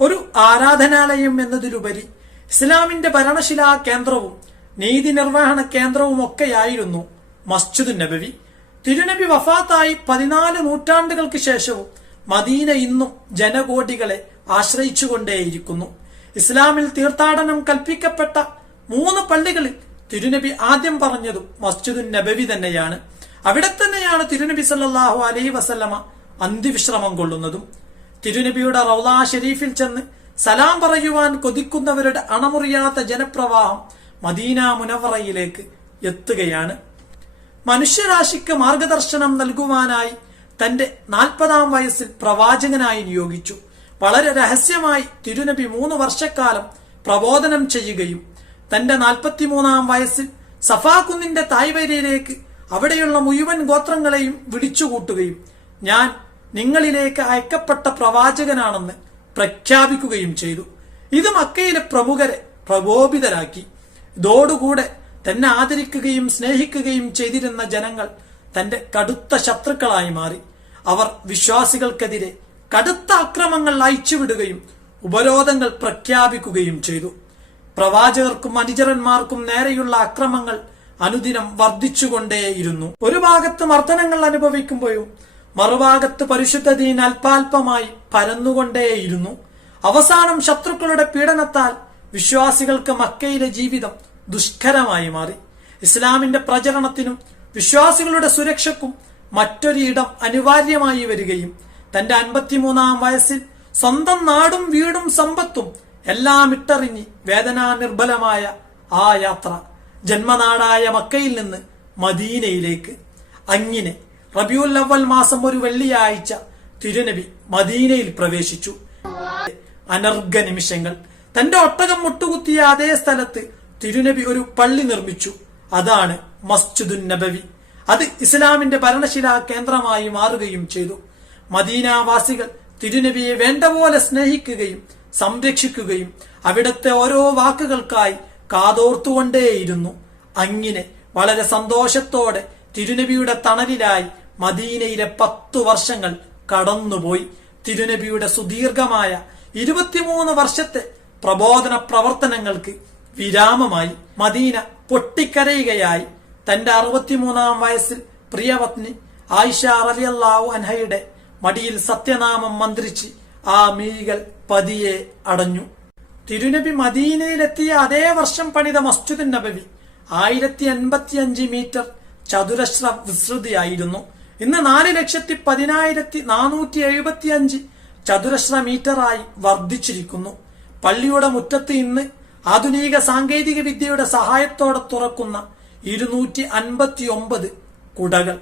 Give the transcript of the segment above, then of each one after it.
ഒരു ആരാധനാലയം എന്നതിലുപരി ഇസ്ലാമിന്റെ ഭരണശിലാ കേന്ദ്രവും നീതി നിർവഹണ കേന്ദ്രവും ഒക്കെയായിരുന്നു മസ്ജിദ് നബവി. തിരുനബി വഫാത്തായി പതിനാല് നൂറ്റാണ്ടുകൾക്ക് ശേഷവും മദീന ഇന്നും ജനകോടികളെ ആശ്രയിച്ചുകൊണ്ടേയിരിക്കുന്നു. ഇസ്ലാമിൽ തീർത്ഥാടനം കൽപ്പിക്കപ്പെട്ട മൂന്ന് പള്ളികളിൽ തിരുനബി ആദ്യം പറഞ്ഞതും മസ്ജിദുൻ നബവി തന്നെയാണ്. അവിടെ തന്നെയാണ് തിരുനബി സല്ലാഹു അലൈഹി വസല്ലമ അന്തിവിശ്രമം കൊള്ളുന്നതും. തിരുനബിയുടെ റൗലാ ഷെരീഫിൽ ചെന്ന് സലാം പറയുവാൻ കൊതിക്കുന്നവരുടെ അണമുറിയാത്ത ജനപ്രവാഹം മദീന മുനവറയിലേക്ക് എത്തുകയാണ്. മനുഷ്യരാശിക്ക് മാർഗദർശനം നൽകുവാനായി തന്റെ നാൽപ്പതാം വയസ്സിൽ പ്രവാചകനായി നിയോഗിച്ചു. വളരെ രഹസ്യമായി തിരുനബി മൂന്ന് വർഷക്കാലം പ്രബോധനം ചെയ്യുകയും തന്റെ നാൽപ്പത്തിമൂന്നാം വയസ്സിൽ സഫാകുന്നിന്റെ തായ്വരയിലേക്ക് അവിടെയുള്ള മുഴുവൻ ഗോത്രങ്ങളെയും വിളിച്ചുകൂട്ടുകയും ഞാൻ നിങ്ങളിലേക്ക് അയക്കപ്പെട്ട പ്രവാചകനാണെന്ന് പ്രഖ്യാപിക്കുകയും ചെയ്തു. ഇത് മക്കയിലെ പ്രമുഖരെ പ്രകോപിതരാക്കി. ഇതോടുകൂടെ തന്നെ ആദരിക്കുകയും സ്നേഹിക്കുകയും ചെയ്തിരുന്ന ജനങ്ങൾ തന്റെ കടുത്ത ശത്രുക്കളായി മാറി. അവർ വിശ്വാസികൾക്കെതിരെ കടുത്ത അക്രമങ്ങൾ അയച്ചുവിടുകയും ഉപരോധങ്ങൾ പ്രഖ്യാപിക്കുകയും ചെയ്തു. പ്രവാചകർക്കും അനുചരന്മാർക്കും നേരെയുള്ള അക്രമങ്ങൾ അനുദിനം വർദ്ധിച്ചുകൊണ്ടേയിരുന്നു. ഒരു ഭാഗത്ത് മർദ്ദനങ്ങൾ അനുഭവിക്കുമ്പോഴും മറുഭാഗത്ത് പരിശുദ്ധ ദീൻ അല്പാൽപമായി പരന്നുകൊണ്ടേയിരുന്നു. അവസാനം ശത്രുക്കളുടെ പീഡനത്താൽ വിശ്വാസികൾക്ക് മക്കയിലെ ജീവിതം ദുഷ്കരമായി മാറി. ഇസ്ലാമിന്റെ പ്രചരണത്തിനും വിശ്വാസികളുടെ സുരക്ഷയ്ക്കും മറ്റൊരിടം അനിവാര്യമായി വരികയും തന്റെ അൻപത്തിമൂന്നാം വയസ്സിൽ സ്വന്തം നാടും വീടും സമ്പത്തും എല്ലാം ഇട്ടറിഞ്ഞ് വേദനാ നിർബലമായ ആ യാത്ര ജന്മനാടായ മക്കയിൽ നിന്ന് മദീനയിലേക്ക്. അങ്ങിനെ റബിയുൽ അവൽ മാസം ഒരു വെള്ളിയാഴ്ച തിരുനബി മദീനയിൽ പ്രവേശിച്ചു. അനർഘ നിമിഷങ്ങൾ. തന്റെ ഒട്ടകം മുട്ടുകുത്തിയ അതേ സ്ഥലത്ത് തിരുനബി ഒരു പള്ളി നിർമ്മിച്ചു. അതാണ് മസ്ജിദുൻ നബവി. അത് ഇസ്ലാമിന്റെ ഭരണശിലാ കേന്ദ്രമായി മാറുകയും ചെയ്തു. മദീനാവാസികൾ തിരുനബിയെ വേണ്ട പോലെ സ്നേഹിക്കുകയും സംരക്ഷിക്കുകയും അവിടത്തെ ഓരോ വാക്കുകൾക്കായി കാതോർത്തുകൊണ്ടേയിരുന്നു. അങ്ങിനെ വളരെ സന്തോഷത്തോടെ തിരുനബിയുടെ തണലിലായി മദീനയിലെ പത്തു വർഷങ്ങൾ കടന്നുപോയി. തിരുനബിയുടെ സുദീർഘമായ ഇരുപത്തിമൂന്ന് വർഷത്തെ പ്രബോധന പ്രവർത്തനങ്ങൾക്ക് വിരാമമായി മദീന പൊട്ടിക്കരയുകയായി. തന്റെ അറുപത്തിമൂന്നാം വയസ്സിൽ പ്രിയപത്നി ആയിഷ റലിയല്ലാഹു അൻഹയുടെ മടിയിൽ സത്യനാമം മന്ത്രിച്ച് ആ മീകൾ പതിയെ അടഞ്ഞു. തിരുനബി മദീനയിലെത്തിയ അതേ വർഷം പണിത മസ്ജിദ് നബവി ആയിരത്തി അൻപത്തി അഞ്ച് മീറ്റർ ചതുരശ്ര വിസ്തൃതിയായിരുന്നു. ഇന്ന് നാല് ലക്ഷത്തി പതിനായിരത്തി നാനൂറ്റി എഴുപത്തി അഞ്ച് ചതുരശ്ര മീറ്ററായി വർദ്ധിച്ചിരിക്കുന്നു. പള്ളിയുടെ മുറ്റത്ത് ഇന്ന് ആധുനിക സാങ്കേതിക വിദ്യയുടെ സഹായത്തോടെ തുറക്കുന്ന ഇരുന്നൂറ്റി അൻപത്തി ഒമ്പത് കുടകൾ.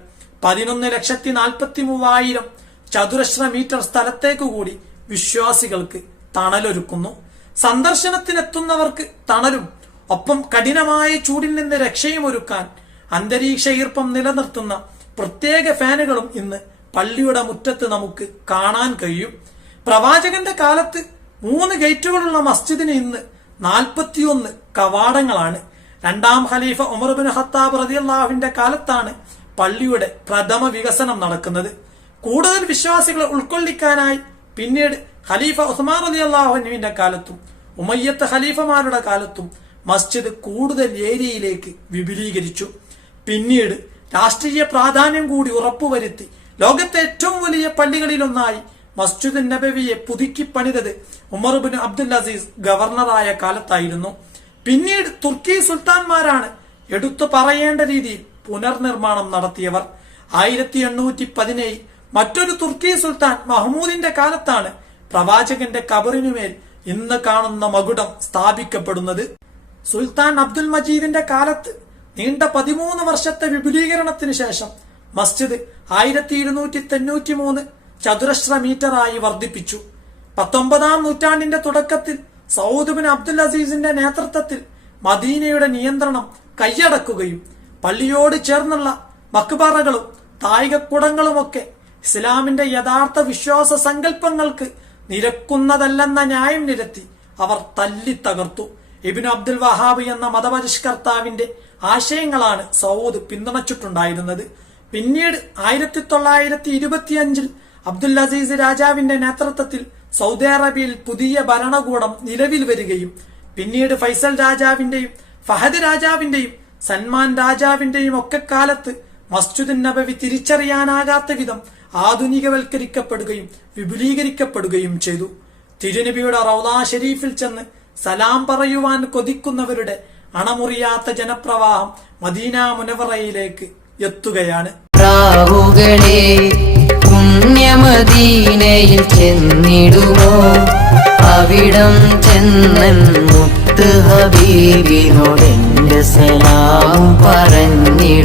പതിനൊന്ന് ലക്ഷത്തി നാൽപ്പത്തി മൂവായിരം ചതുരശ്ര മീറ്റർ സ്ഥലത്തേക്ക് കൂടി വിശ്വാസികൾക്ക് തണലൊരുക്കുന്നു. സന്ദർശനത്തിനെത്തുന്നവർക്ക് തണലും ഒപ്പം കഠിനമായ ചൂടിൽ നിന്ന് രക്ഷയും ഒരുക്കാൻ അന്തരീക്ഷ ഈർപ്പം നിലനിർത്തുന്ന പ്രത്യേക ഫാനുകളും ഇന്ന് പള്ളിയുടെ മുറ്റത്ത് നമുക്ക് കാണാൻ കഴിയും. പ്രവാചകന്റെ കാലത്ത് മൂന്ന് ഗേറ്റുകളുള്ള മസ്ജിദിന് ഇന്ന് നാൽപ്പത്തിയൊന്ന് കവാടങ്ങളാണ്. രണ്ടാം ഖലീഫ ഉമർ ബിൻ ഖത്താബ് റതിയല്ലാഹുവിന്റെ കാലത്താണ് പള്ളിയുടെ പ്രഥമ വികസനം നടക്കുന്നത്. കൂടുതൽ വിശ്വാസികളെ ഉൾക്കൊള്ളിക്കാനായി പിന്നീട് ഖലീഫ ഉസ്മാൻ അലി അള്ളാഹുവിന്റെ കാലത്തും ഉമയ്യത്ത് ഖലീഫമാരുടെ കാലത്തും മസ്ജിദ് കൂടുതൽ ഏരിയയിലേക്ക് വിപുലീകരിച്ചു. പിന്നീട് രാഷ്ട്രീയ പ്രാധാന്യം കൂടി ഉറപ്പുവരുത്തി ലോകത്തെ ഏറ്റവും വലിയ പള്ളികളിലൊന്നായി മസ്ജിദ് നബവിയെ പുതുക്കി പണിതത് ഉമർബിൻ അബ്ദുൽ അസീസ് ഗവർണറായ കാലത്തായിരുന്നു. പിന്നീട് തുർക്കി സുൽത്താൻമാരാണ് എടുത്തു പറയേണ്ട രീതിയിൽ പുനർനിർമ്മാണം നടത്തിയവർ. ആയിരത്തി എണ്ണൂറ്റി പതിനേഴ് മറ്റൊരു തുർക്കി സുൽത്താൻ മഹ്മൂദിന്റെ കാലത്താണ് പ്രവാചകന്റെ കബറിനുമേൽ ഇന്ന് കാണുന്ന മകുടം സ്ഥാപിക്കപ്പെടുന്നത്. സുൽത്താൻ അബ്ദുൽ മജീദിന്റെ കാലത്ത് നീണ്ട പതിമൂന്ന് വർഷത്തെ വിപുലീകരണത്തിന് ശേഷം മസ്ജിദ് ആയിരത്തി ഇരുന്നൂറ്റി തൊണ്ണൂറ്റി മൂന്ന് ചതുരശ്ര മീറ്ററായി വർദ്ധിപ്പിച്ചു. പത്തൊമ്പതാം നൂറ്റാണ്ടിന്റെ തുടക്കത്തിൽ സൗദ് ബിൻ അബ്ദുൽ അസീസിന്റെ നേതൃത്വത്തിൽ മദീനയുടെ നിയന്ത്രണം കൈയടക്കുകയും പള്ളിയോട് ചേർന്നുള്ള മക്ബറകളും തായികക്കുടങ്ങളുമൊക്കെ ഇസ്ലാമിന്റെ യഥാർത്ഥ വിശ്വാസ സങ്കല്പങ്ങൾക്ക് നിരക്കുന്നതല്ലെന്ന ന്യായം നിരത്തി അവർ തല്ലി തകർത്തു. ഇബിൻ അബ്ദുൽ വഹാബ് എന്ന മതപരിഷ്കർത്താവിന്റെ ആശയങ്ങളാണ് സൗദ് പിന്തുണച്ചിട്ടുണ്ടായിരുന്നത്. പിന്നീട് ആയിരത്തി തൊള്ളായിരത്തി ഇരുപത്തിയഞ്ചിൽ അബ്ദുൽ അസീസ് രാജാവിന്റെ നേതൃത്വത്തിൽ സൗദി അറേബ്യയിൽ പുതിയ ഭരണകൂടം നിലവിൽ വരികയും പിന്നീട് ഫൈസൽ രാജാവിന്റെയും ഫഹദ് രാജാവിന്റെയും സൽമാൻ രാജാവിന്റെയും ഒക്കെ കാലത്ത് മസ്ജിദുൻ നബവി തിരിച്ചറിയാനാകാത്ത വിധം ആധുനികവൽക്കരിക്കപ്പെടുകയും വിപുലീകരിക്കപ്പെടുകയും ചെയ്തു. തിരുനബിയുടെ റൗദാ ഷെരീഫിൽ ചെന്ന് സലാം പറയുവാൻ കൊതിക്കുന്നവരുടെ അണമുറിയാത്ത ജനപ്രവാഹം മദീന മുനവറയിലേക്ക് എത്തുകയാണ്. പുണ്യമദീനയിൽ ചെന്നിടുമോ? അവിടം ചെന്നൻ മുത്ത് ഹബീബിനോടെന്റെ സലാം പറഞ്ഞിടും.